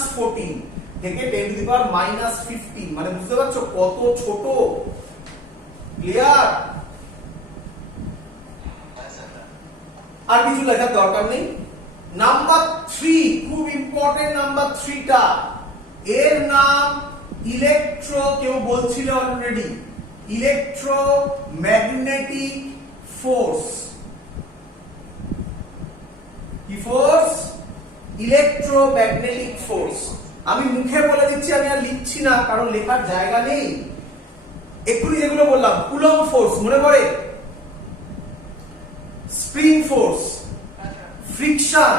-14 থেকে 10⁻⁻15, মানে বুঝতে পারছো কত ছোট। ক্লিয়ার? আর কিছু লেখার দরকার নেই। নাম্বার 3, খুব ইম্পর্টেন্ট নাম্বার 3টা, এর নাম ইলেকট্রো, কেউ বলছিল অলরেডি, ইলেকট্রোম্যাগনেটিক ফোর্স। কি ফোর্স? Electromagnetic force. আমি মুখে বলে দিচ্ছি, আমি আর লিখছি না কারণ লেখার জায়গা নেই। এক্ষুনি যেগুলো বললাম, কুলম্ব ফোর্স মনে পড়ে, স্প্রিং ফোর্স, ফ্রিকশন,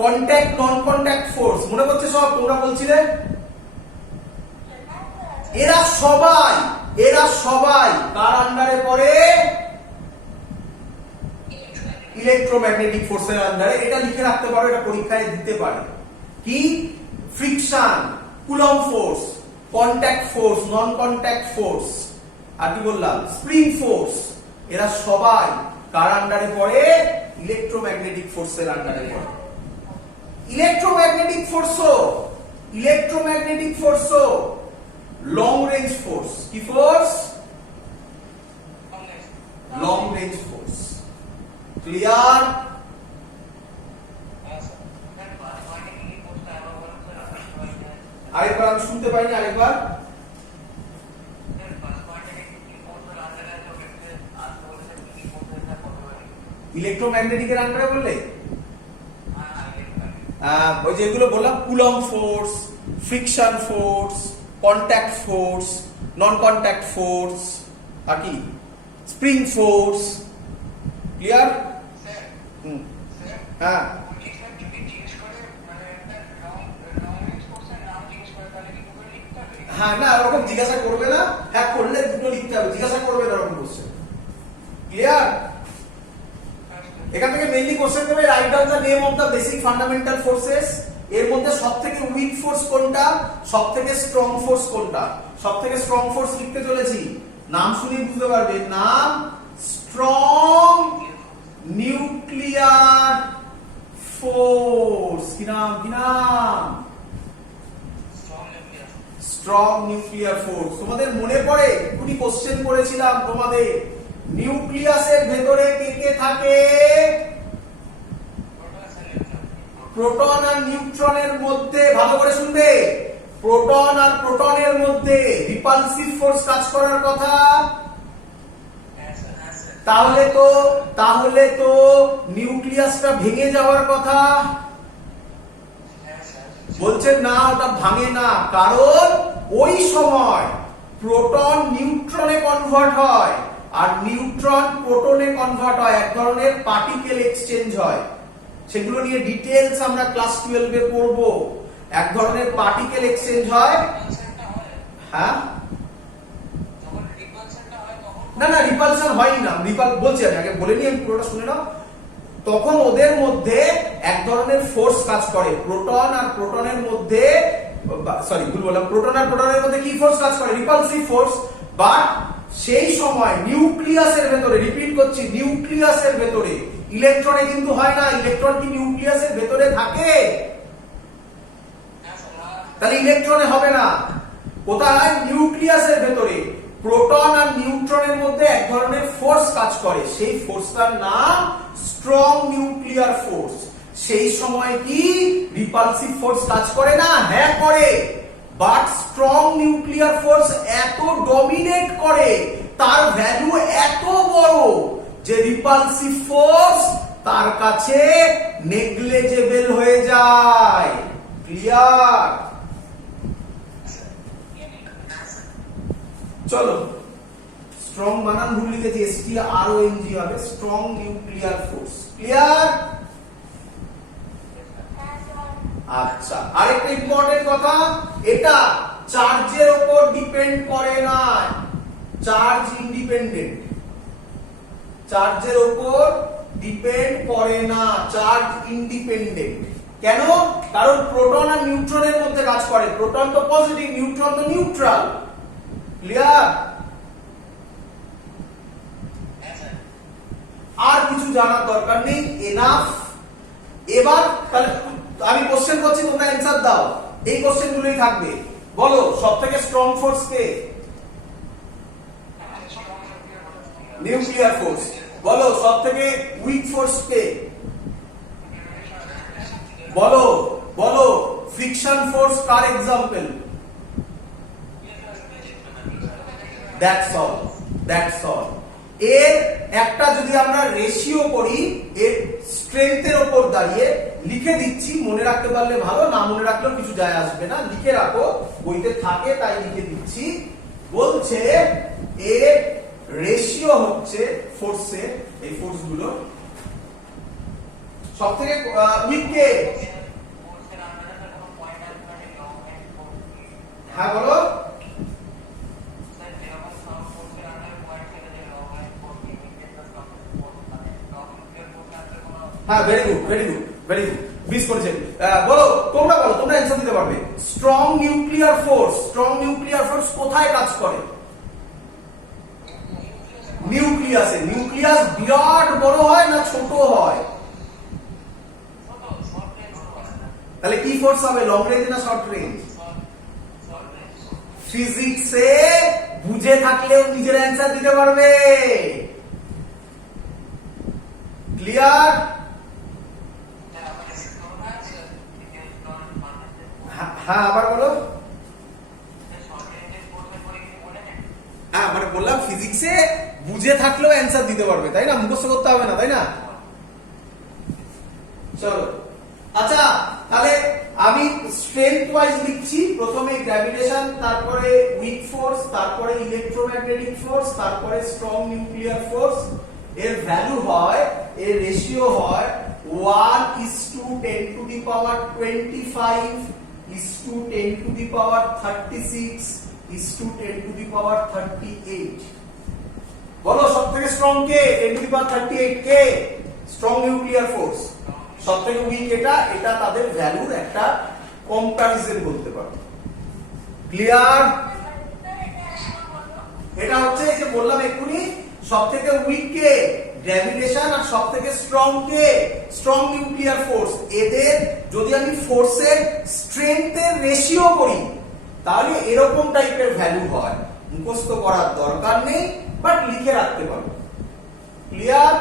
কন্ট্যাক্ট, নন কন্ট্যাক্ট ফোর্স, মনে পড়ছে সব? তোমরা বলছিলে এরা সবাই কার আন্ডারে পড়ে? ইলেকট্রোম্যাগনেটিক ফোর্সের আন্ডারে। এটা লিখে রাখতে পারো, এটা পরীক্ষায় দিতে পারে। কি? Friction, Coulomb force, contact force, non contact force, আর কি বললাম, স্প্রিং ফোর্স। এরা সবাই কার আন্ডারে পড়ে? ইলেকট্রোম্যাগনেটিক ফোর্সের আন্ডারে পড়ে। Electromagnetic force long range force. কি force? Long range force. Clear? আরেকবার, আমি শুনতে পাইনি, আরেকবার। ইলেকট্রোম্যাগনেটিকের আন্ডারে বললে ওই যেগুলো বললাম, Coulomb force, friction force, contact force, non contact force, আর কি স্প্রিং ফোর্স। ক্লিয়ার? হ্যাঁ, হ্যাঁ, না ওরকম জিজ্ঞাসা করবে না। হ্যাঁ, করলে দুটো লিখতে হবে, জিজ্ঞাসা করবে না ওরকম কোশ্চেন। ক্লিয়ার? এখান থেকে মেইনলি কোশ্চেন দেবে, write down the name of the basic fundamental forces. এর মধ্যে সবথেকে উইক ফোর্স কোনটা, সবথেকে স্ট্রং ফোর্স কোনটা? সবথেকে স্ট্রং ফোর্স লিখতে চলেছি, নাম শুনে বুঝতে পারবে। নাম স্ট্রং নিউক্লিয়ার ফোর্স। কি নাম? কি নাম? Strong nuclear force. তোমাদের মনে পড়ে এক্ষুনি কোশ্চেন করেছিলাম তোমাদের, নিউক্লিয়াসের ভেতরে কে কে থাকে? প্রোটন আর নিউট্রনের মধ্যে, ভালো করে শুনবে, প্রোটন আর প্রোটনের মধ্যে রিপালসিভ ফোর্স কাজ করার কথা। তাহলে তো নিউক্লিয়াসটা ভেঙে যাওয়ার কথা। বলছেন না, ওটা ভাঙে না, কারণ ওই সময় প্রোটন নিউট্রনে কনভার্ট হয় আর নিউট্রন প্রোটনে কনভার্ট হয়, এক ধরনের পার্টিকেল এক্সচেঞ্জ হয়। সেগুলো নিয়ে ডিটেইলস আমরা ক্লাস 12 এ পড়ব। এক ধরনের পার্টিকেল এক্সচেঞ্জ হয়। হ্যাঁ, না না, রিপালশন হয় না, বলছি আমি, আগে বলে নিই, আমি পুরোটা শুনে নাও। তখন ওদের মধ্যে এক ধরনের ফোর্স কাজ করে, প্রোটন আর প্রোটনের মধ্যে, সরি ভুল বললাম, প্রোটন আর প্রোটনের মধ্যে কি ফোর্স কাজ করে? Repulsive force. বাট সেই সময় নিউক্লিয়াসের ভেতরে, রিপিট করছি, নিউক্লিয়াসের ভেতরে, ইলেকট্রনে কিন্তু হয় না। ইলেকট্রন কি নিউক্লিয়াসের ভেতরে থাকে? তাহলে ইলেকট্রনে হবে না। কোথায়? নিউক্লিয়াসের ভেতরে। প্রোটন আর নিউট্রনের মধ্যে এক ধরনের ফোর্স কাজ করে, সেই ফোর্সটার নাম স্ট্রং নিউক্লিয়ার ফোর্স। সেই সময় কি রিপালসিভ ফোর্স কাজ করে না? হ্যাঁ করে। বাট স্ট্রং নিউক্লিয়ার ফোর্স এত ডমিনেট করে, তার ভ্যালু এত বড় যে রিপালসিভ ফোর্স তার কাছে নেগলেজেবল হয়ে যায়। ক্লিয়ার? চলো, স্ট্রং বানান ভুল লিখেছি, STRONG হবে, স্ট্রং নিউক্লিয়ার ফোর্স। ক্লিয়ার? আচ্ছা, আরেকটা ইম্পর্টেন্ট কথা, এটা চার্জের উপর ডিপেন্ড করে না, চার্জ ইন্ডিপেন্ডেন্ট। চার্জের উপর ডিপেন্ড করে না, চার্জ ইন্ডিপেন্ডেন্ট। কেন? কারণ প্রোটন আর নিউট্রনের মধ্যে কাজ করে। প্রোটন তো পজিটিভ, নিউট্রন তো নিউট্রাল। ক্লিয়ার? আর কিছু জানার দরকার নেই, এনাফ। এবার তাহলে আমি কোশ্চেন করছি, তোমরা অ্যানসার দাও। এই কোশ্চেন গুলোই থাকবে। বলো সবথেকে স্ট্রং ফোর্স কে? Nuclear force. বলো সবথেকে উইক ফোর্স কে? বলো বলো ফ্রিকশন ফোর্স কার example? That's all, that's all. এর একটা যদি আমরা রেশিও করি, এর স্ট্রেংথের উপর দাঁড়িয়ে লিখে দিচ্ছি, মনে রাখতে পারলে ভালো, না মনে রাখলেও কিছু যায় আসবে না, লিখে রাখো, বইতে থাকে তাই লিখে দিচ্ছি। বলছে এর রেশিও হচ্ছে ফোর্সের, এই ফোর্স গুলো সব থেকে উইক কে? হ্যাঁ বলো। হ্যাঁ, very good, very good, very good, miss করেছেন। বলো, তোমরা বলো, তোমরা অ্যানসার দিতে পারবে। Strong nuclear force, strong nuclear force কোথায় কাজ করে? নিউক্লিয়াসে। নিউক্লিয়াস বিরাট বড় হয় না ছোট হয়? তাহলে কি ফোর্স হবে, লং রেঞ্জ না শর্ট রেঞ্জ? ফিজিক্সে বুঝে থাকলেও নিজের অ্যানসার দিতে পারবে। ক্লিয়ার? হ্যাঁ, আবার বলো। হ্যাঁ, মানে বললাম ফিজিক্সে বুঝে থাকলেও অ্যানসার দিতে পারবে, তাই না? মুখস্থ করতে হবে না, তাই না? চলো, আচ্ছা তাহলে আমি স্ট্রেংথ ওয়াইজ লিখছি। প্রথমে গ্র্যাভিটেশন, তারপরে উইক ফোর্স, তারপরে ইলেকট্রোম্যাগনেটিক ফোর্স, তারপরে স্ট্রং নিউক্লিয়ার ফোর্স। এর ভ্যালু হয়, এর রেশিও হয় 1:10⁻25:10⁻36:10⁻38। বলো সব থেকে স্ট্রং কে? 10⁻38 কে? Strong nuclear force. সব থেকে উইক এটা, এটা তাদের ভ্যালুর একটা কম্পারিজন বলতে পারো। ক্লিয়ার? এটা হচ্ছে এই যে বললাম এক্ষুনি, সব থেকে উইক কে? গ্র্যাভিটেশন। আর সব থেকে স্ট্রং কে? Strong nuclear force. এদের যদি আমি ফোর্সের স্ট্রেংথের রেশিও করি, তাহলে এরকম টাইপের ভ্যালু হয়। মুখস্থ করার দরকার নেই, বাট লিখে রাখতে পারো। ক্লিয়ার?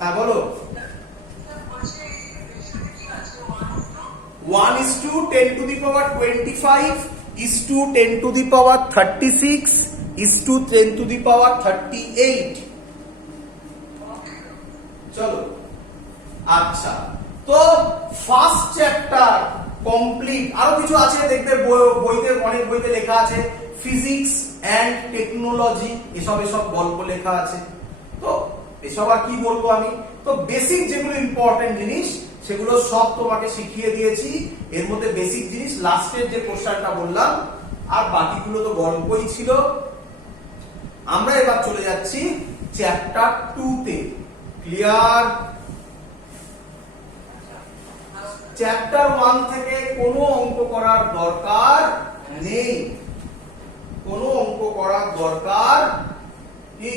হ্যাঁ বলো। 1:10⁻25:10⁻36:10⁻38। চলো, আচ্ছা তো ফার্স্ট চ্যাপ্টার কমপ্লিট। আরো কিছু আছে দেখবে বইতে, অনেক বইতে লেখা আছে ফিজিক্স এন্ড টেকনোলজি, এসব গল্প লেখা আছে। তো এসব আর কি বলবো আমি, তো বেসিক যেগুলো ইম্পর্টেন্ট জিনিস সেগুলো সব তোমাকে শিখিয়ে দিয়েছি। এর মধ্যে বেসিক জিনিস লাস্টের যে কোশ্চেনটা বললাম, আর বাকিগুলো তো গল্পই ছিল। আমরা এবার চলে যাচ্ছি চ্যাপ্টার 2 তে। ক্লিয়ার? চ্যাপ্টার 1 থেকে কোনো অঙ্ক করার দরকার নেই, কোনো অঙ্ক করার দরকার কি?